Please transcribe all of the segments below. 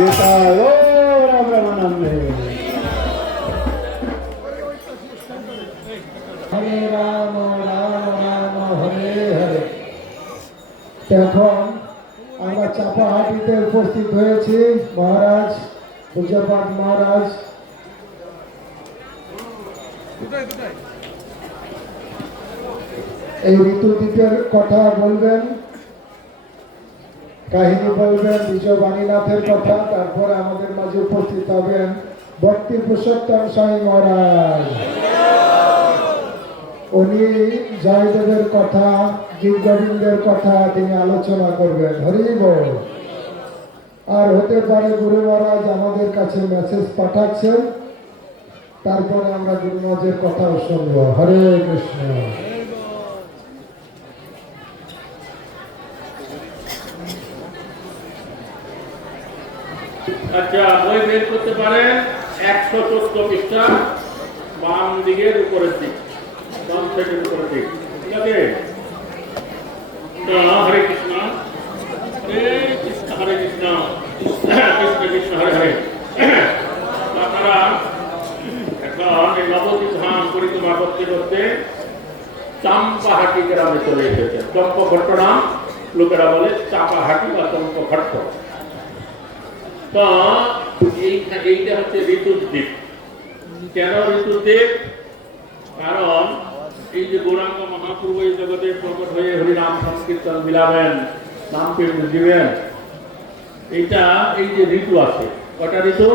सीता ब्रह्मानंदे हरे राम राम राम हरे हरे। এখন আমরা চাপাহাটিতে উপস্থিত হয়েছি। মহারাজ পূজ্যপাঠ মহারাজ এই ঋতুদ্বীপের কথা বলবেন, কাহিনী বলবেন বিজয়বাণীনাথের কথা। তারপরে আমাদের মাঝে উপস্থিত হবেন ভক্তি পুরুষোত্তম স্বামী মহারাজ। উনি জয়দেবের কথা, গীত গোবিন্দের কথা তিনি আলোচনা করবেন। হরি বল। আর হতে পারে গুরু মহারাজ আমাদের কাছে মেসেজ পাঠাচ্ছেন, তারপরে আমরা গুরু মহারাজের কথাও শুনব। হরে কৃষ্ণ। আচ্ছা, বই বের করতে পারেন 114 পৃষ্ঠা, বাম দিকের উপরের দিক, বাম সাইডের উপরের দিক। ঠিক আছে? হরে কৃষ্ণ হরে কৃষ্ণ হরে কৃষ্ণ কৃষ্ণ কৃষ্ণ হরে হরে। আপনারা এখন এই নবদ্বীপ ধাম পরিক্রমা করতে করতে চাম্পাহাটি গ্রামে চলে এসেছেন। চম্পঘট্ট নাম লোকেরা বলে চাপাহাটি বা চম্পঘট্ট। তো এইটা হচ্ছে ঋতুদ্বীপ। কেন ঋতুদ্বীপ? কারণ এই যে গৌরাঙ্গ মহাপ্রভু এই জগতে প্রকট হয়ে হরিনাম সংকীর্তন মিলাবেন, নাম পেয়ে দিবেন, এইটা এই যে ঋতু আছে, কয়টা ঋতু?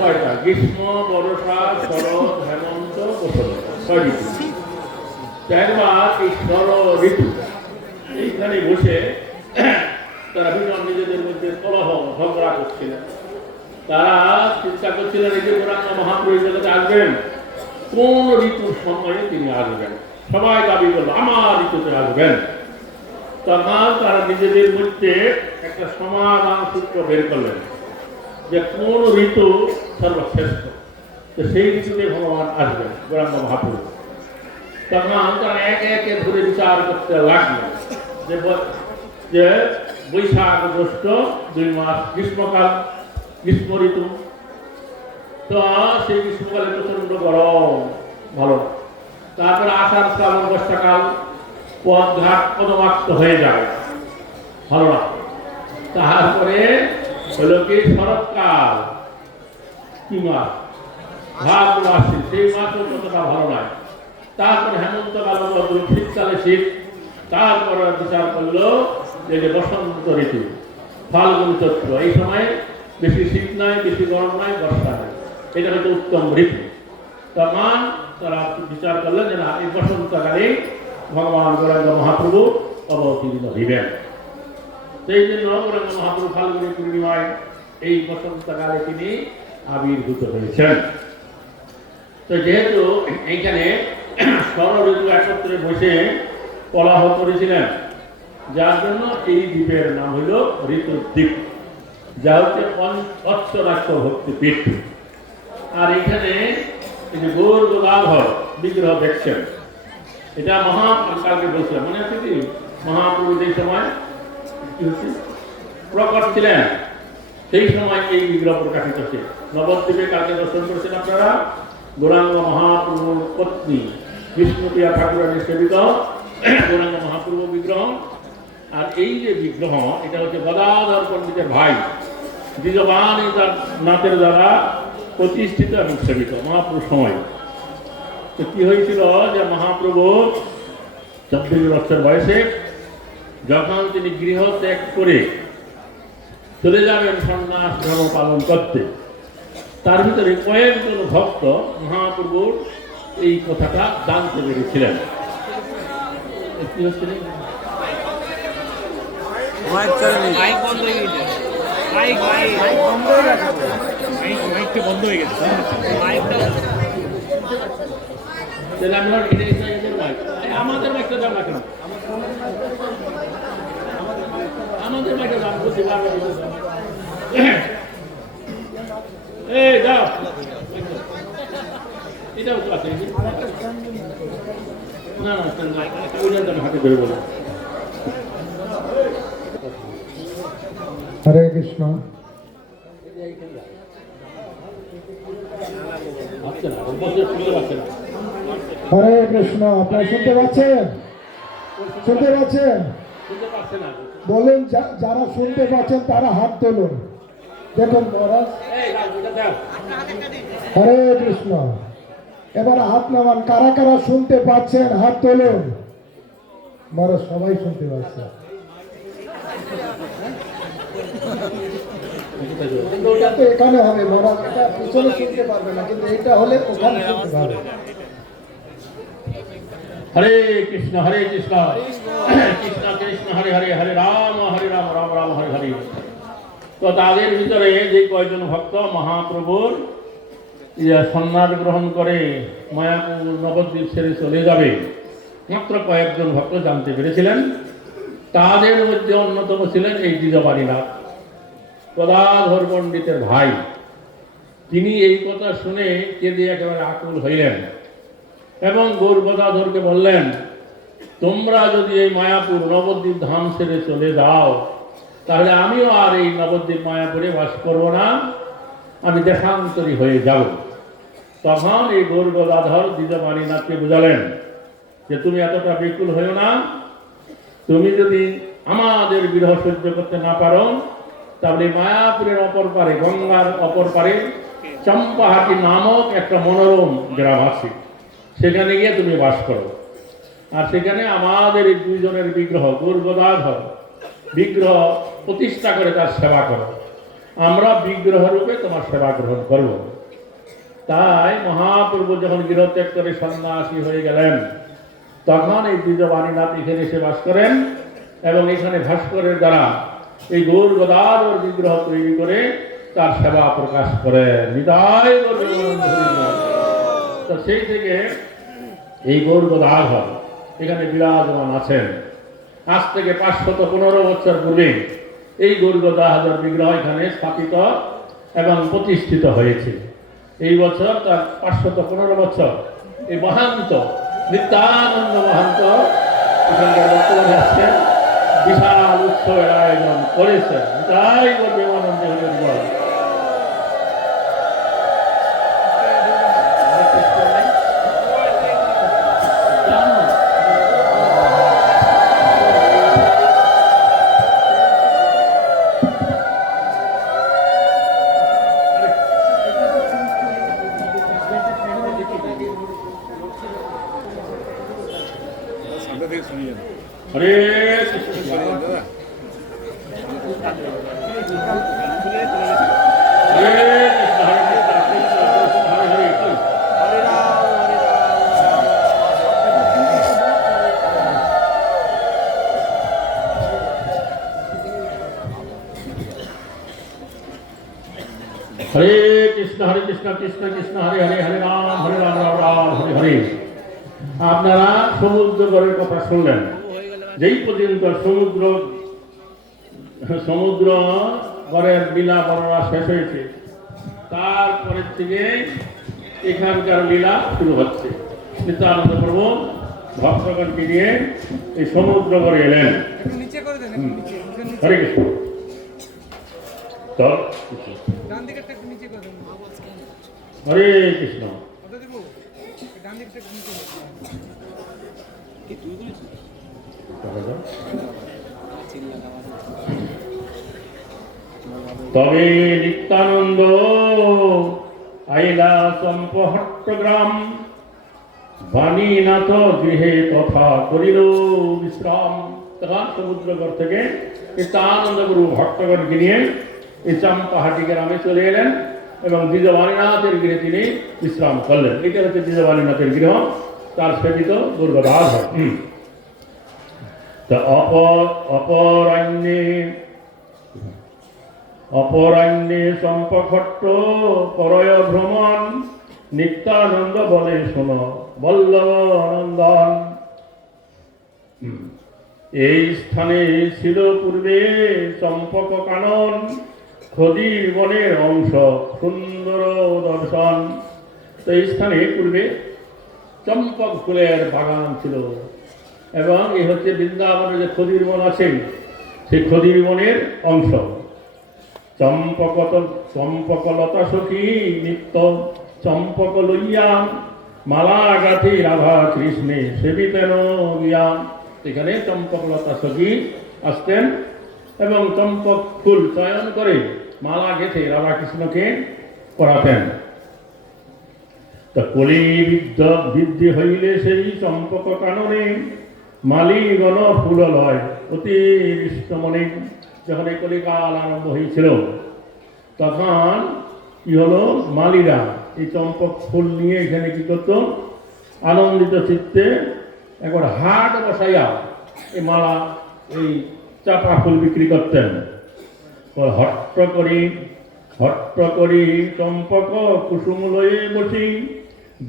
কয়টা? গ্রীষ্ম, বর্ষা, শরৎ, হেমন্ত, বসন্ত, 6 ঋতু। একবার এই শরৎ ঋতু এইখানে বসে তারা নিজেদের মধ্যে কলহ ঝগড়া করছিলেন। তারা চিন্তা করছিলেন এই যে গৌরাঙ্গ মহাপ্রভু জগতে আসবেন, কোন ঋতুর সময়ে তিনি আসবেন। সবাই দাবি করল আমার ঋতুতে আসবেন। তখন তারা নিজেদের মধ্যে একটা সমাধান সূত্র বের করলেন যে কোন ঋতু সর্বশ্রেষ্ঠ, তো সেই ঋতুতে ভগবান আসবেন গৌরাঙ্গ মহাপ্রভু। তখন তারা একে একে ধরে বিচার করতে লাগলেন যে বৈশাখ জ্যৈষ্ঠ 2 মাস গ্রীষ্মকাল, গ্রীষ্ম ঋতু। তো সেই গ্রীষ্মকালে প্রচন্ড গরম, ভালো। তারপরে আষাঢ় শ্রাবণ বর্ষাকাল, পথঘাট পদমাক্ত হয়ে যাবে, ভালো না। তারপরে হলো কি শরৎকাল, কি মাস? ভাদ্র মাসে, সেই মাসও ততটা ভালো নয়। তারপরে হেমন্তকাল, শীতকালে শীত। তারপরে বিচার করলো যে বসন্ত ঋতু, ফাল্গুন চৈত্র, এই সময় বেশি শীত নাই, বেশি গরম নাই, বর্ষা নাই, এটা হচ্ছে উত্তম ঋতু। তখন তারা বিচার করলেন যে না, এই বসন্তকালে ভগবান গৌরাঙ্গ মহাপ্রভু অবতীর্ণ হইবেন। সেই জন্য গৌরাঙ্গ মহাপ্রভু ফাল্গুনী পূর্ণিমায় এই বসন্তকালে তিনি আবির্ভূত হয়েছেন। তো যেহেতু এইখানে শরৎ ঋতু একত্রে বসে কলহ করেছিলেন, যার জন্য এই দ্বীপের নাম হইল ঋতুদ্বীপ, যা হচ্ছে অচ্চরাক্ষ ভক্তিপীঠ। আর এখানে এই যে গৌর গদাধর বিগ্রহ দেখছেন, এটা মহাকালকে বলছিলাম, মনে আছে কি? মহাপ্রভু যে সময় কি হচ্ছে প্রকট ছিলেন, সেই সময় এই বিগ্রহ প্রকাশিত হচ্ছে। নবদ্বীপে কালকে দর্শন করেছেন আপনারা, গৌরাঙ্গ মহাপ্রভুর পত্নী বিষ্ণুপ্রিয়া ঠাকুরানীর সেবিত গৌরাঙ্গ মহাপ্রভু বিগ্রহ। আর এই যে বিগ্রহ, এটা হচ্ছে গদাধর পণ্ডিতের ভাই দ্বিজবাণী নাথের দ্বারা প্রতিষ্ঠিত এবং সেবিত মহাপ্রভুর সময়। তো কি হয়েছিল যে মহাপ্রভু 24 বছর বয়সে যখন তিনি গৃহ ত্যাগ করে চলে যাবেন সন্ন্যাস ধর্ম পালন করতে, তার ভিতরে কয়েকজন ভক্ত মহাপ্রভুর এই কথাটা জানতে পেরেছিলেন। কি হচ্ছে? বন্ধ হয়ে গেছে। আমাদের মাইকটা দাম রাখেন, আমাদের মাইকটা দাম বলছি। এই দাও, এটাও তো আছে না? না, ওই হাতে ধরে বলো। হরে কৃষ্ণ। হরে কৃষ্ণ, আপনারা শুনতে পাচ্ছেন? শুনতে পাচ্ছেন? বলেন, যারা শুনতে পাচ্ছেন তারা হাত তুলুন। দেখুন মহারাজ, হরে কৃষ্ণ। এবার হাত নামান, কারা কারা শুনতে পাচ্ছেন হাত তুলুন। মহারাজ সবাই শুনতে পাচ্ছে। কিন্তু ওটা তো এখানে হবে মহারাজ, এটা পিছনে শুনতে পারবে না, কিন্তু এটা হলে ওখানে শুনতে পারবে। হরে কৃষ্ণ কৃষ্ণ কৃষ্ণ হরে হরে, হরে রাম রাম রাম হরে হরে। তো তাদের ভিতরে যে কয়েকজন ভক্ত মহাপ্রভুর সন্ন্যাস গ্রহণ করে মায়াপুর নবদ্বীপ ছেড়ে চলে যাবে, মাত্র কয়েকজন ভক্ত জানতে পেরেছিলেন। তাদের মধ্যে অন্যতম ছিলেন এই দ্বিজবাণীনাথ, গদাধর পণ্ডিতের ভাই। তিনি এই কথা শুনে কেঁদে একেবারে আকুল হইলেন এবং গৌর গদাধরকে বললেন, তোমরা যদি এই মায়াপুর নবদ্বীপ ধাম ছেড়ে চলে যাও, তাহলে আমিও আর এই নবদ্বীপ মায়াপুরে বাস করব না, আমি দেশান্তরী হয়ে যাব। তখন এই গৌর গদাধর দ্বিজবাণীনাথকে বুঝালেন যে তুমি এতটা বিকুল হয়েও না, তুমি যদি আমাদের বিরহ সহ্য করতে না পারো, তাহলে মায়াপুরের অপর পারে, গঙ্গার অপর পারে চম্পাহাটি নামক একটা মনোরম গ্রাম আছে, সেখানে গিয়ে তুমি বাস করো। আর সেখানে আমাদের এই দুইজনের বিগ্রহ গৌর গদাধর বিগ্রহ প্রতিষ্ঠা করে তার সেবা করো, আমরা বিগ্রহ রূপে তোমার সেবা গ্রহণ করব। তাই মহাপ্রভু যখন গৃহত্যাগ করে সন্ন্যাসী হয়ে গেলেন, তখন এই দ্বিজবাণীনাথ এখানে এসে বাস করেন এবং এখানে ভাস্করের দ্বারা এই গৌর গদাধর বিগ্রহ তৈরি করে তার সেবা প্রকাশ করেন। নিতাই গৌর তো সেই থেকে এই গৌর গদাধর এখানে বিরাজমান আছেন। আজ থেকে 515 বছর পূর্বে এই গৌর গদাধর বিগ্রহ এখানে স্থাপিত এবং প্রতিষ্ঠিত হয়েছে। এই বছর তার 515 বছর। এই মহান্ত নিত্যানন্দ মহান্ত এখানকার বর্তমানে আসছেন, বিশাল উৎসবের আয়োজন করেছেন। তাই প্রেমানন্দ হলেন বল। হরে কৃষ্ণ কৃষ্ণ কৃষ্ণ হরে হরে, হরে রাম রাম রাম হরে হরে। আপনারা সমুদ্রগড়ের কথা শুনলেন। যেই পর্যন্ত সমুদ্র গড়ের লীলা বর্ণনা শেষ হয়েছে, তারপরের থেকে এখানকার লীলা শুরু হচ্ছে। নিত্যানন্দ প্রভু ভক্তগণকে নিয়ে এই সমুদ্র গড়ে এলেন। হরে কৃষ্ণ। হরে কৃষ্ণ। তবে নিত্যানন্দ আইলা চম্পহট্টগ্রাম, বাণীনাথ গৃহে তথা করিল বিশ্রাম। তখন সমুদ্রগড় থেকে নিত্যানন্দ গুরু ভক্তগণকে নিয়ে এই চম্পাহাটি গ্রামে চলে এলেন এবং দ্বিজবাণীনাথের গৃহে তিনি বিশ্রাম করলেন। এটা হচ্ছে দ্বিজবাণীনাথের গৃহ, তার সেবিত গৌর গদাধর। অপরাহ্নে চম্পখট্ট করয় ভ্রমণ, নিত্যানন্দ বলে শোন বল্লভ নন্দন। এই স্থানে ছিল পূর্বে চম্পক কানন, খদির বনের অংশ সুন্দর দর্শন। তো এই স্থানে পূর্বে চম্পক ফুলের বাগান ছিল এবং এই হচ্ছে বৃন্দাবনের যে খদির বন আছে, সেই খদির বনের অংশ। চম্পকলতা সখী নিত্য চম্পক লইয়া মালা গাথি রাধা কৃষ্ণে সেবিতেন গিয়া। এখানে চম্পক লতা সখী আসতেন এবং চম্পক ফুল চয়ন করে মালা গেঁথে রাধা কৃষ্ণকে পরাতেন। তা কলি বৃদ্ধি হইলে সেই চম্পক কাননে মালিগণ ফুল লয় অতি মনে। যখন এই কলিকাল আরম্ভ হয়েছিল তখন কি হলো, মালিরা এই চম্পক ফুল নিয়ে এখানে কি করত, আনন্দিত চিত্তে একবার হাট বসাইয়া এই মালা এই চাপা ফুল বিক্রি করতেন। হট্ট করি চম্পক কুসুম লয়ে বসি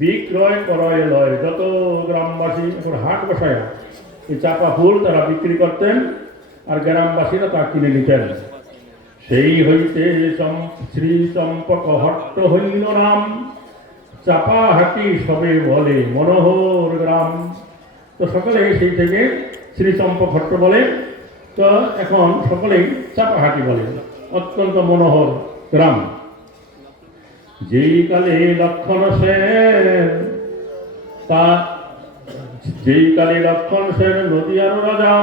বিক্রয় করয় লয় যত গ্রামবাসী। এখন হাট বসাইয়া এই চাপা ফুল তারা বিক্রি করতেন আর গ্রামবাসীরা তা কিনে নিতেন। সেই হইতে শ্রী চম্পক হট্ট হইল নাম, চাপা হাটি সবে বলে মনোহর গ্রাম। তো সকলে সেই থেকে শ্রী চম্পক হট্ট বলে, তো এখন সকলেই চাপা হাটি বলে, অত্যন্ত মনোহর গ্রাম। যেই কালে লক্ষণ সেন নদিয়ার রাজা,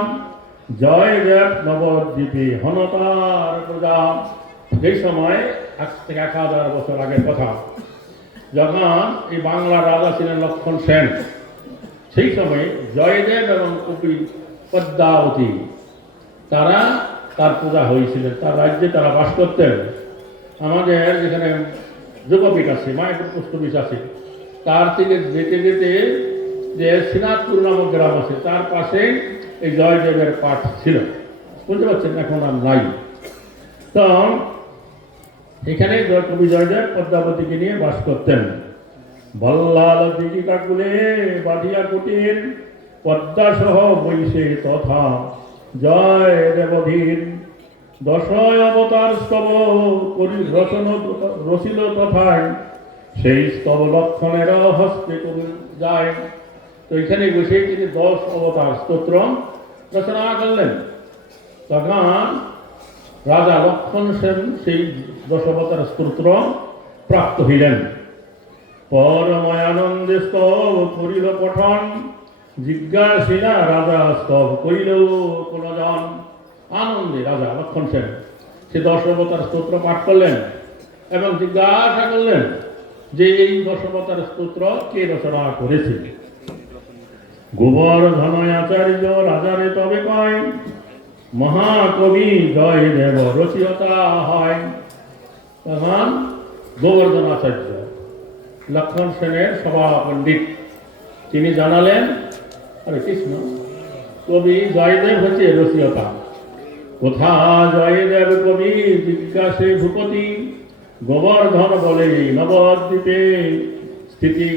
জয় দেব নবদ্বীপে হনতার প্রজা। যেই সময় আজ থেকে 1000 বছর আগের কথা, যখন এই বাংলার রাজা ছিলেন লক্ষণ সেন, সেই সময় জয়দেব এবং কবি পদ্মাবতী তারা তার পূজা হয়েছিলেন, তার রাজ্যে তারা বাস করতেন। আমাদের যেখানে যোগপীঠ আছে, মায়াপুর পুষ্পবিষ আছে, তার থেকে যেতে যেতে যে শ্রীনাথপুর নামক গ্রাম আছে তার পাশে এই জয়দেবের পাঠ ছিল, বুঝতে পারছেন, এখন আর নাই। তো এখানে কবি জয়দেব পদ্মাবতীকে নিয়ে বাস করতেন। বল্লাল দিদি কাকুলে বাঁধিয়া কুটির, পদ্মা সহ বৈশে তথা জয় দেবধীর। 10 অবতার স্তব করি রচিল তথায়, সেই স্তব লক্ষণের হস্তে কবি যায়। তো এখানে বসে তিনি 10 অবতার স্তোত্র রচনা করলেন। তখন রাজা লক্ষণ সেন সেই 10 অবতার স্তোত্র প্রাপ্ত হইলেন। পরময়ানন্দে স্তব করিল পঠন, জিজ্ঞাসিলা রাজা স্তব করিল কোন জন। আনন্দে রাজা লক্ষণ সেন সে 10 অবতার স্তোত্র পাঠ করলেন এবং জিজ্ঞাসা করলেন যে এই 10 অবতার স্তোত্র কে রচনা করেছে। গোবর্ধন আচার্য রাজারে তবে কয়, মহাকবি জয়দেব রচয়িতা হয়। তখন গোবর্ধন আচার্য লক্ষণ সেনের সভা পণ্ডিত তিনি জানালেন, আরে কৃষ্ণ, কবি জয়দেব হচ্ছে রচয়িতা। কোথা জয়দেব কবি জিজ্ঞাসে ভূপতি, গোবর্ধন বলে নবদ্বীপে স্থিতি।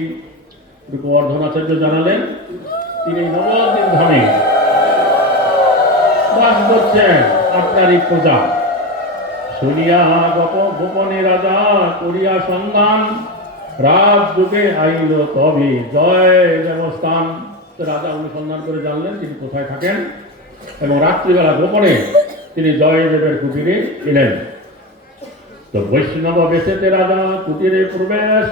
গোবর্ধন আচার্য জানালেন তিনি নবদ্বীপ ধামে বাস করছেন, আপনারই প্রজা। শুনিয়া গোপনে রাজা করিয়া সন্ধান, রাত যুগে আইল তবে জয় দেবস্থান। তো রাজা অনুসন্ধান করে জানলেন তিনি কোথায় থাকেন এবং রাত্রিবেলা গোপনে তিনি জয়দেবের কুটিরে এলেন। তো বৈষ্ণব বেশেতে রাজা কুটিরে প্রবেশ,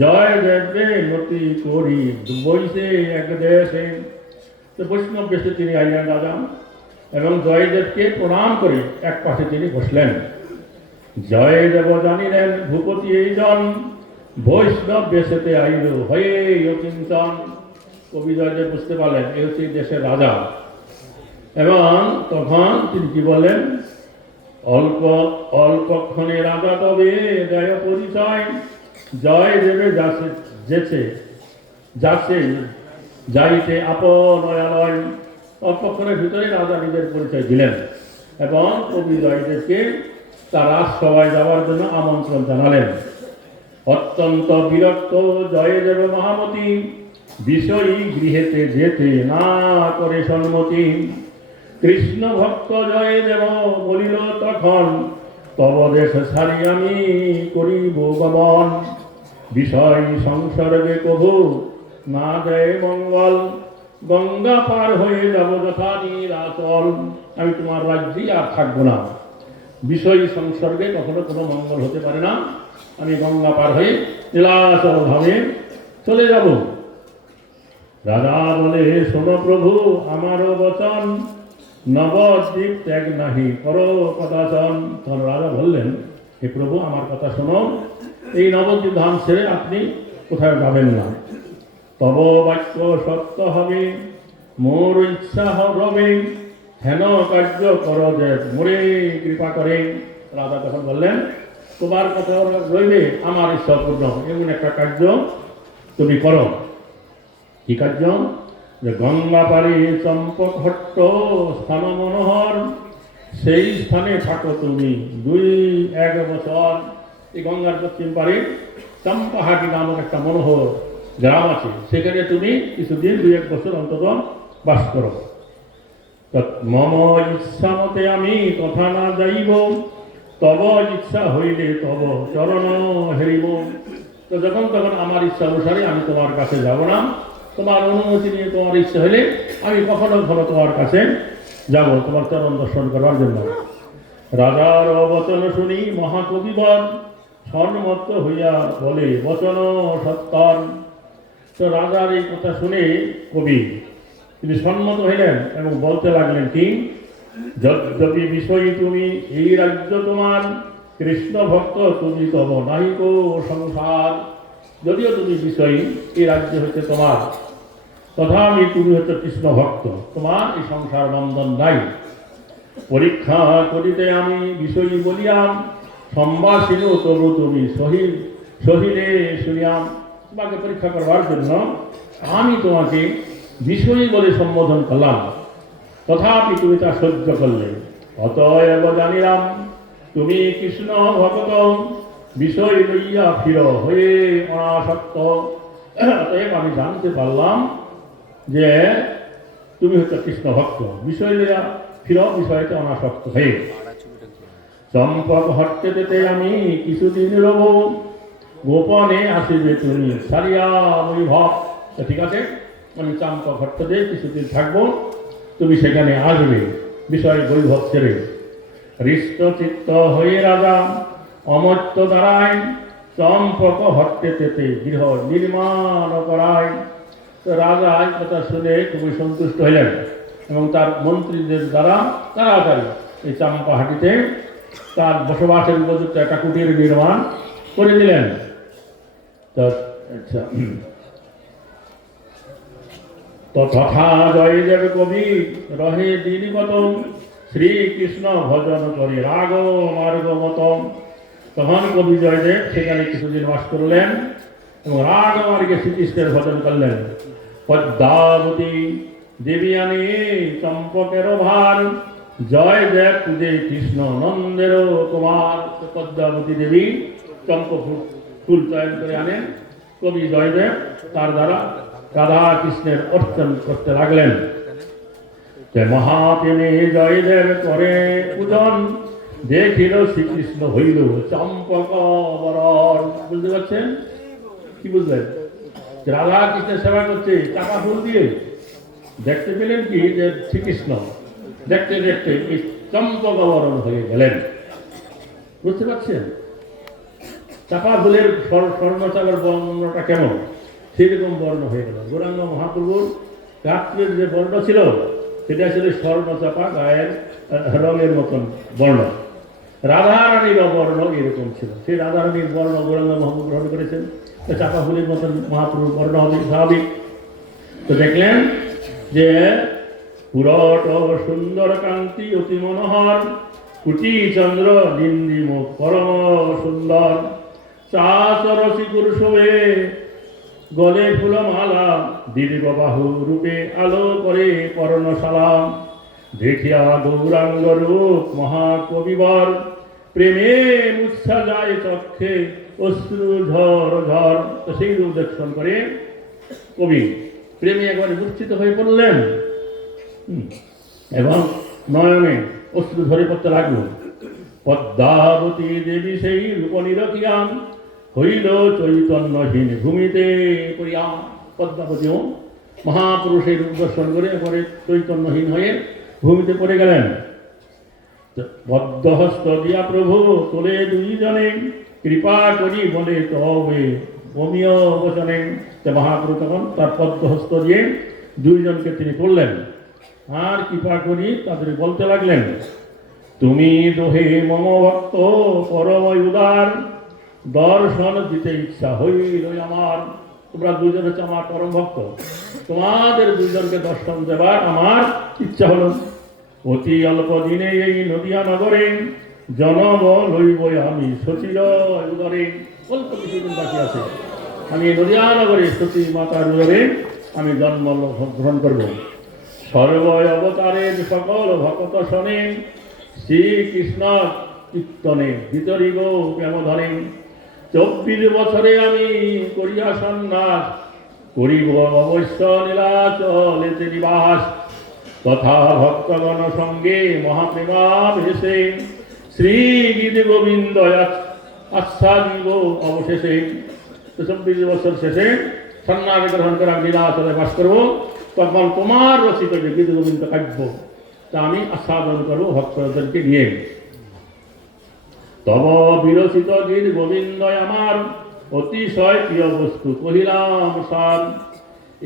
জয়দেবকে নতি করি বৈশে এক দেশে। তো বৈষ্ণব বেশে তিনি আইলেন রাজা এবং জয়দেবকে প্রণাম করে এক পাশে তিনি বসলেন। জয়দেব জানিলেন ভূপতি এই জন, বৈষ্ণব বেশেতে আইল হয়ে অচিন্তন। কবি জয়দেব বুঝতে পারলেন এ হচ্ছে দেশের রাজা এবং তখন তিনি কি বললেন, অল্পক্ষণে রাজা তবে দেয় পরিচয়, জয়দেবে যাইতে আপনয়ালয়। অল্পক্ষণের ভিতরে রাজা নিজের পরিচয় দিলেন এবং কবি জয়দেবকে তার রাজসভায় যাওয়ার জন্য আমন্ত্রণ জানালেন। অত্যন্ত বিরক্ত জয়দেব মহামতি, বিষয়ী গৃহেতে যেতে না করে সম্মতি। কৃষ্ণ ভক্ত জয়দেব বলিল তখন, তব দেশ ছাড়ি আমি করিব গমন। বিষয় সংসর্গে কভু না দেয় মঙ্গল, গঙ্গা পার হয়ে যাব যথা নীলাচল। আমি তোমার রাজ্যেই আর থাকবো না। বিষয় সংসর্গে কখনো কোনো মঙ্গল হতে পারে না, আমি গঙ্গা পার হয়ে নীলাচল ভাবে চলে যাব। রাজা বলে, শোনো প্রভু আমারও বচন, নবদ্বীপ ত্যাগ নাহি করো কদাচন। তখন রাজা বললেন, হে প্রভু আমার কথা শোনো, এই নবদ্বীপ ধাম ছেড়ে আপনি কোথায় যাবেন না। তব বাক্য সত্য হবে, মোর ইচ্ছা রবে, হেন কার্য কর যে মোরে কৃপা করে। রাজা তখন বললেন, তোমার কথা রইবে, আমার ইচ্ছা পূর্ণ, এমন একটা কার্য তুমি করো। কি কার্য? যে গঙ্গা পারে চম্পক হট্ট স্থান মনোহর, সেই স্থানে থাকো তুমি 2-1 বছর। এই গঙ্গার পশ্চিম পারে চম্পাহাটি নামক একটা মনোহর গ্রাম আছে, সেখানে তুমি কিছুদিন 2-1 বছর অন্তত বাস করো। মম ইচ্ছা মতে আমি তথা না যাইব, তব ইচ্ছা হইলে তব চরণ হেরিব। তো যখন তখন আমার ইচ্ছা অনুসারে আমি তোমার কাছে যাব না, তোমার অনুমতি নিয়ে তোমার ইচ্ছা হলে আমি কখনো কখনো তোমার কাছে যাব তোমার চরণ দর্শন করার জন্য। রাজার বচন শুনি মহাকবিবর, সম্মত হইয়া বলে বচন সত্তর। তো রাজার এই কথা শুনে কবি তিনি সম্মত হইলেন এবং বলতে লাগলেন, কি যদি বিষয়ী তুমি এই রাজ্য তোমার, কৃষ্ণ ভক্ত তুমি তব নাহিক সংসার। যদিও তুমি বিষয়ী, এই রাজ্য হচ্ছে তোমার, তথাপি তুমি হচ্ছে কৃষ্ণ ভক্ত, তোমার এই সংসার বন্ধন নাই। পরীক্ষা করিতে আমি বিষয়ী বলিয়াম, সম্ভাষিল তবু তুমি সহিলে শুনিয়াম। তোমাকে পরীক্ষা করবার জন্য আমি তোমাকে বিষয়ী বলে সম্বোধন করলাম, তথাপি তুমি তা সহ্য করলে। অতএব জানিলাম তুমি কৃষ্ণ ভক্ত, বিষয় লইয়া ফির হয়ে অনাসক্ত। অতএব আমি জানতে পারলাম যে তুমি হচ্ছে কৃষ্ণ ভক্ত, বিষয় লইয়া ফির, বিষয়তে অনাসক্ত হয়ে। চম্পক হট্টে যেতে আমি কিছুদিন রব, গোপনে আসিবে তুমি সারিয়া বৈভব। ঠিক আছে, আমি চম্পক হট্টে কিছুদিন থাকবো, তুমি সেখানে আসবে বিষয় বৈভব ছেড়ে। হৃষ্টচিত্ত হয়ে রাজা অমর্ত্য দ্বারায়, চম্পক হট্টে তেতে গৃহ নির্মাণ করায়। তো রাজা এই কথা শুনে খুবই সন্তুষ্ট হইলেন এবং তার মন্ত্রীদের দ্বারা তাড়াতাড়ি এই চাম্পাহাটিতে তার বসবাসের উপযুক্ত একটা কুটির নির্মাণ করে দিলেন। তো আচ্ছা, তথা জয়দেব কবি রহে দিনগত, শ্রীকৃষ্ণ ভজন করে রাগ মার্গ মত। তখন কবি জয়দেব সেখানে কিছুদিন বাস করলেন এবং রাগ মার্গে শ্রীকৃষ্ণের ভজন করলেন। পদ্মাবতী দেবী আনে চম্পকের ভার, জয়দেব পূজে কৃষ্ণ নন্দের কুমার। পদ্মাবতী দেবী চম্পক ফুল চয়ন করে আনেন কবি জয়দেব, তার দ্বারা রাধা কৃষ্ণের অর্চন করতে লাগলেন। মহাপ্রেমে জয়দেব করে পূজন, দেখিল শ্রীকৃষ্ণ হইল চম্পক বরণ। বুঝতে পারছেন? কি বুঝলেন? রাধা কৃষ্ণের সেবা করছে চাপা ফুল দিয়ে, দেখতে পেলেন কি যে শ্রীকৃষ্ণ দেখতে দেখতে এই চম্পক বরণ হয়ে গেলেন। বুঝতে পারছেন? চাপা ফুলের স্বর্ণ চাপার বর্ণটা কেমন, সেরকম বর্ণ হয়ে গেল। গৌরাঙ্গ মহাপ্রভুর রাত্রের যে বর্ণ ছিল সেটা ছিল স্বর্ণ চাপা গায়ের রঙের মতন বর্ণ। রাধারানীর বর্ণ এরকম ছিল, সেই রাধারানীর বর্ণ গৌরাঙ্গ মহাপ্রভু গ্রহণ করেছেন। চাপা ফুলের মতন মহাপ্রভুর বর্ণ হবে স্বাভাবিক। তো দেখলেন যে পুরট সুন্দর কান্তি অতি মনোহর, কুটি চন্দ্র নিন্দিমুখ পরম সুন্দর। চাচরসি পুরুষে গলে ফুলমালা, দীর্ঘ বাহু রূপে আলো করে পর্ণশালা। দেখিয়া গৌরাঙ্গ রূপ মহাকবিবর, প্রেমে মুচ্ছা যায় চক্ষে অশ্রু ঝর ঝর। তো সেই রূপ দর্শন করে কবি প্রেমে একবারে মূর্ছিত হয়ে পড়লেন এবং নয়নে অশ্রু ঝরে পড়তে লাগল। পদ্মাবতী দেবী সেই রূপ নিরখিয়া, হইল চৈতন্যহীন ভূমিতে পড়িয়া। পদ্মাবতীও মহাপুরুষের রূপ দর্শন করে একবারে চৈতন্যহীন হয়ে ভূমিতে পড়ে গেলেন। বদ্ধহস্ত দিয়া প্রভু তোলে দুইজনে, কৃপা করি বলে তবে অমীয় বচনে। মহাপ্রভু তখন তার পদ্মহস্ত দিয়ে দুইজনকে তিনি করলেন, আর কৃপা করি তাদের বলতে লাগলেন, তুমি দোহে মম ভক্ত পরম উদার, দর্শন দিতে ইচ্ছা হইল আমার। তোমরা দুজন হচ্ছে আমার পরম ভক্ত, তোমাদের দুইজনকে দর্শন দেবার আমার ইচ্ছা হলো। অতি অল্প দিনে এই নদিয়া নগরে জনম লইব আমি সচির উদরে। অল্প কিছুদিন বাকি আছে, আমি নদিয়া নগরে সতী মাতার উদরে আমি জন্ম গ্রহণ করব। সর্ব অবতারের সকল ভক্ত শোনে, শ্রীকৃষ্ণ কীর্তনে বিতরিব প্রেমধনে। 24 বছরে আমি করিয়া সন্ন্যাস, করিব অবশ্য নীলাচলেতে নিবাস। তথা ভক্তগণ সঙ্গে মহাপ্রেমাবেশে, শ্রী গীতি গোবিন্দ আচ্ছা দিব অবশেষে। 24 বছর শেষে সন্ন্যাস গ্রহণ করে আমি নীলাচলে বাস করবো। তখন তোমার রচিত যে গীতি গোবিন্দ কাব্য তা আমি আস্বাদন করবো ভক্তদেরকে নিয়ে। তব বিরচিত গীত গোবিন্দ আমার অতিশয় প্রিয় বস্তু কহিলাম সার।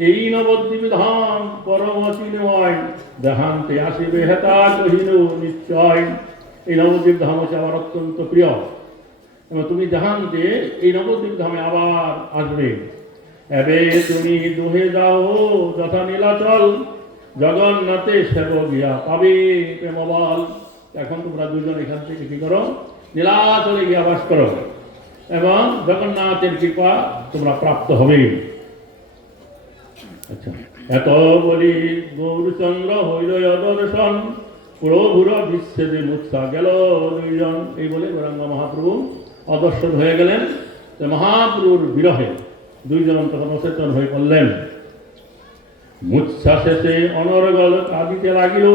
এই নবদ্বীপ ধাম পরম চিন্ময়, দেহান্তে আসিবে হেতা কহিল নিশ্চয়। এই নবদ্বীপ ধাম হচ্ছে আমার অত্যন্ত প্রিয়, এবং তুমি দেহান্তে এই নবদ্বীপ ধামে আবার আসবে। এবে তুমি দুহে যাও যথা নীলাচল, জগন্নাথে সেব গিয়া পাবে প্রেমবল। এখন তোমরা দুজন এখান থেকে কি করো, নীলাচলে গিয়া বাস করো, এবং জগন্নাথের কৃপা তোমরা প্রাপ্ত হবে। আচ্ছা, এত বলি গৌরচন্দ্র হইল দর্শন, প্রভুর বিচ্ছেদে মূর্ছা গেল দুইজন। এই বলে গৌরাঙ্গ মহাপ্রভু অদর্শন হয়ে গেলেন। মহাপ্রভুর বিরহে দুইজন তখন অচেতন হয়ে পড়লেন। মূর্ছা শেষে অনর্গল কাঁদিতে লাগিল,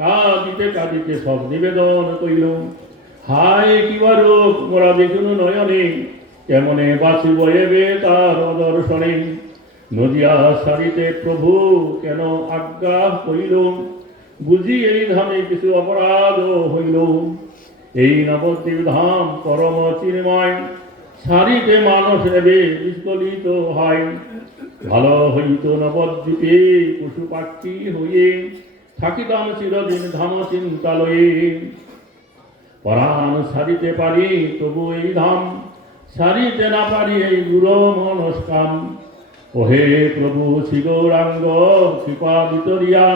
কাঁদিতে কাঁদিতে সব নিবেদন করিল। হায় কিবা রোগ মোরা দেখুন নয়নে, কেমনে বাঁচিব এবে তার দর্শনে। নদিয়া সারিতে প্রভু কেন আজ্ঞা হইল, বুঝি এই ধামে কিছু অপরাধ হইল। এই নবদ্বীপ ধাম পরম চিন্ময়, সারিতে মানুষ এবে বিস্ফলিত হয়। ভালো হইত নবদ্বীপে পশু পাখি হইয়ে, থাকিতাম চিরদিন ধাম চিন্তালয়ে। পরাণ সারিতে পারি তবু এই ধাম, সারিতে না পারি এই গুরু মনস্কাম। ওহে প্রভু শ্রী গৌরাঙ্গ কৃপা বিতরিয়া,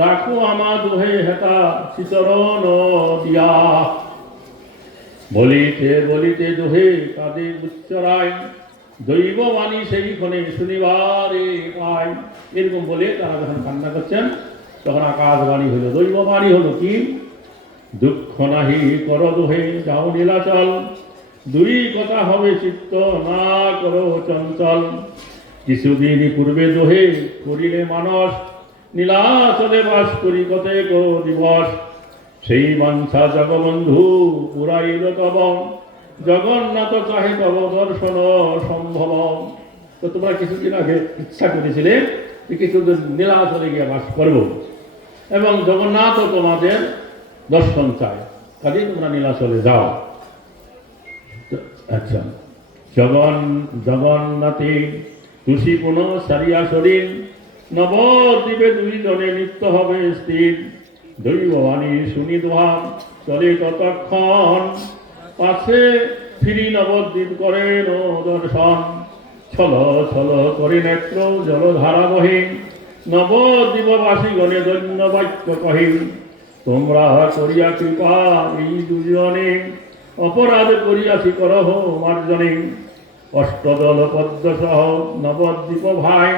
রাখো আমা দোহে হেতা শ্রীচরণ দিয়া। বলিতে বলিতে দোহে কাঁদে উচ্চরায়, দৈববাণী সেইখানে শুনিবারে পায়। এরকম বলে তারা যখন কান্না করছেন তখন আকাশবাণী হলো, দৈববাণী হলো কি, দুঃখ নাহি কর দোহে যাও নীলাচল, দুই কথা হবে চিত্ত না করো চঞ্চল। কিছুদিন পূর্বে দোহে করিলে মানস, নীলাচলে বাস করি কতেক দিবস। সেই বাঞ্ছা জগবন্ধু পুরাইল তব, জগন্নাথ চাহে তব দর্শন সম্ভব। তো তোমরা কিছুদিন আগে ইচ্ছা করেছিলে যে কিছুদিন নীলাচলে গিয়ে বাস করব, এবং জগন্নাথ তোমাদের দর্শন চায়, কাজেই তোমরা নীলাচলে যাও। আচ্ছা, জগন্নাথে তুষি পুনঃ সারিয়া শরীর, নবদ্বীপে দুইজনে নিত্য হবে স্থির। দৈববাণী শুনি দোহাম চলে ততক্ষণ, পাশে ফিরি নবদ্বীপ করেন দর্শন। ছল ছল করে নেত্র জলধারা বহে, নবদ্বীপবাসী গণে দৈন্য বাক্য কহে। তোমরা করিয়া কৃপা এই দুজনে, অপরাধ করিয়াছি করহ মার্জনে। অষ্টদল পদ্ম সহ নবদ্বীপ ভাই,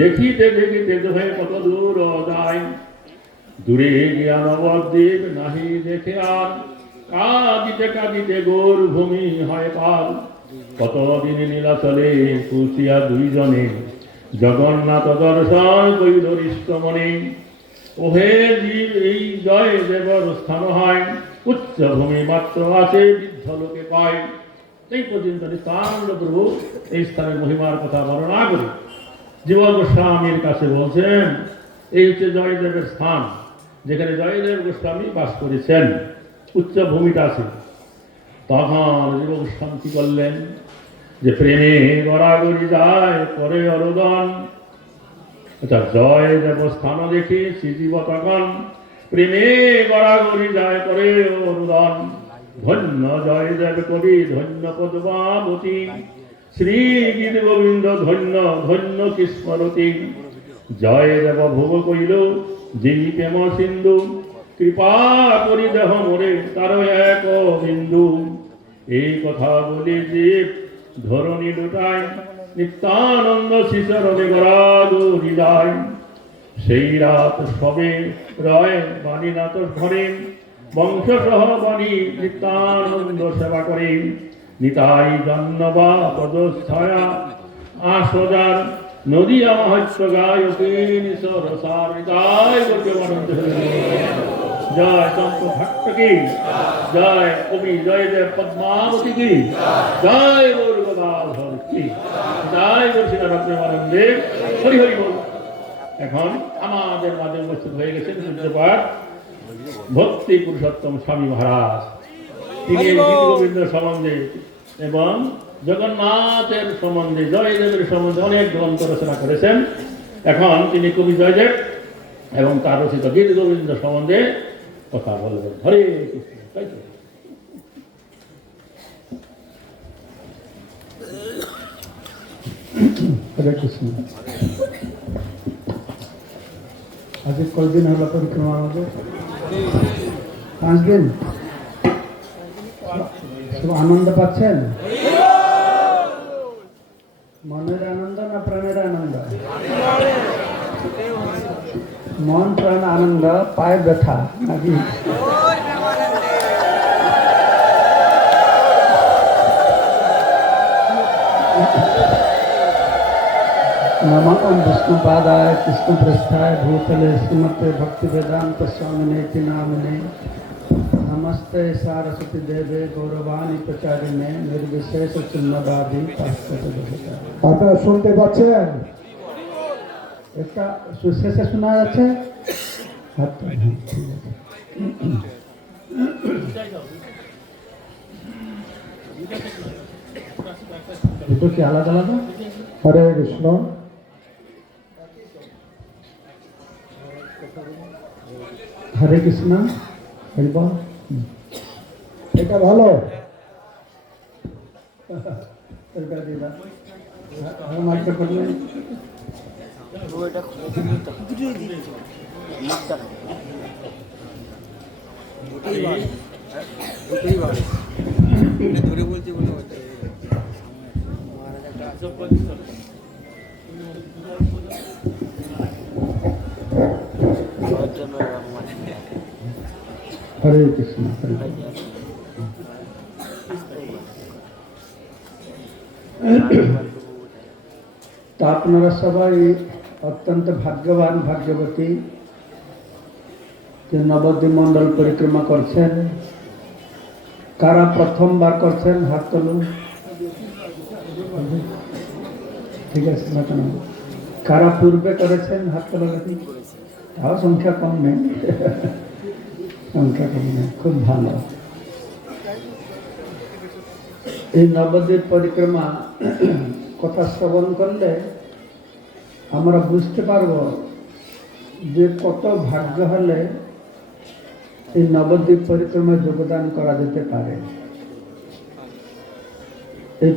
দেখিতে দেখিতে দোহে কত দূর যায়। দূরে গিয়া নবদ্বীপ নাহি দেখে আর, কাঁদিতে কাঁদিতে গৌর ভূমি হয় পার। কতদিন নীলাচলে কুচিয়া দুইজনে, জগন্নাথ দর্শন কইল হৃষ্টমনে। ওহে জীব এই জয় দেবর স্থান হয়, উচ্চ ভূমি মাত্র আছে বৃদ্ধ লোকে পায়। এই পর্যন্ত নিত্যানন্দ প্রভু এই স্থানের মহিমার কথা বর্ণনা করে জীব গোস্বামীর কাছে বলছেন, এই হচ্ছে জয়দেবের স্থান, যেখানে জয়দেব গোস্বামী বাস করেছেন, উচ্চ ভূমিটা আছে। তখন জীব গোস্বামী কি করলেন, যে প্রেমে গড়াগড়ি যায় করে অরোদন। আচ্ছা, জয় দেবস্থান দেখি শ্রীজীবতগণ, প্রেমে গড়াগড়ি যায় করে অরোদন। ধন্য জয় দেব কবি, ধন্য পদ্মাবতী, শ্রী গীত গোবিন্দ ধন্য ধন্য কিস্মরতী। জয় দেব ভোগ কইল যেই প্রেম সিন্ধু, কৃপা করি দেহ মোরে তার এক বিন্দু। এই কথা বলি যে ধরণী লুটায়, নিত্যানন্দ শিশরণে গড়াগড়ি যায়। সেই রাত সবে রয় বাণীনাথ ঘরে, বংশ সহ বাণী নিত্যানন্দ সেবা করে। নিতাই জন্মবা পদচ্ছয়া আসদার, নদীয়া মহস্য গায়কিন সরসার। নিতাই গৌরবানন্দ। জয় চম্প ভট্ট কি জয়, কবি জয় দেব পদ্মাবতী কি জয়, গৌর গদাধর কি জয়, গৌর রত্নানন্দে হরি হরি বল। এখন আমাদের মাঝে উপস্থিত হয়ে গেছেন পূজ্যপাঠ ভক্তি পুরুষোত্তম স্বামী মহারাজ। তিনি এই গীত গোবিন্দ সম্বন্ধে এবং জগন্নাথের সম্বন্ধে, জয়দেবের সম্বন্ধে অনেক গ্রন্থ রচনা করেছেন। এখন তিনি কবি জয়দেব এবং তার রচিত গীত গোবিন্দ সম্বন্ধে কথা বলবেন। হরে কৃষ্ণ। তাই তো হরে কৃষ্ণ। আজকে কয়দিন হলো পরিক্রমা আমাদের? 5 দিন। খুব আনন্দ পাচ্ছেন? মনের আনন্দ না প্রাণের আনন্দ? মন প্রাণ আনন্দ, পায়ে ব্যথা নাকি? नमः विष्णुपादाय कृष्णप्रेष्ठाय भूतले श्रीमते भक्तिवेदांत स्वामिने नामिने। नमस्ते सारस्वती देवे गौरवाणी प्रचारिणे निर्विशेष चिन्नवादी पाश्चात्य। আপনারা শুনতে পাচ্ছেন? একটা সুশেষে শোনা যাচ্ছে? দুটো কি আলাদা আলাদা? হরে কৃষ্ণ। হরে কৃষ্ণ। এটা ভালো। ধরে বলছি বলে হরে কৃষ্ণ। তা আপনারা সবাই অত্যন্ত ভাগ্যবান ভাগ্যবতী যে নবদ্বীপ মন্ডল পরিক্রমা করছেন। কারা প্রথমবার করছেন হাত তুলুন। ঠিক আছে না? কেন কারা পূর্বে করেছেন হাত তোলা দেখি? তাও সংখ্যা কম নেই, সংখ্যা কম নেই, খুব ভালো। এই নবদ্বীপ পরিক্রমা কথা শ্রবণ করলে আমরা বুঝতে পারব যে কত ভাগ্য হলে এই নবদ্বীপ পরিক্রমায় যোগদান করা যেতে পারে। এই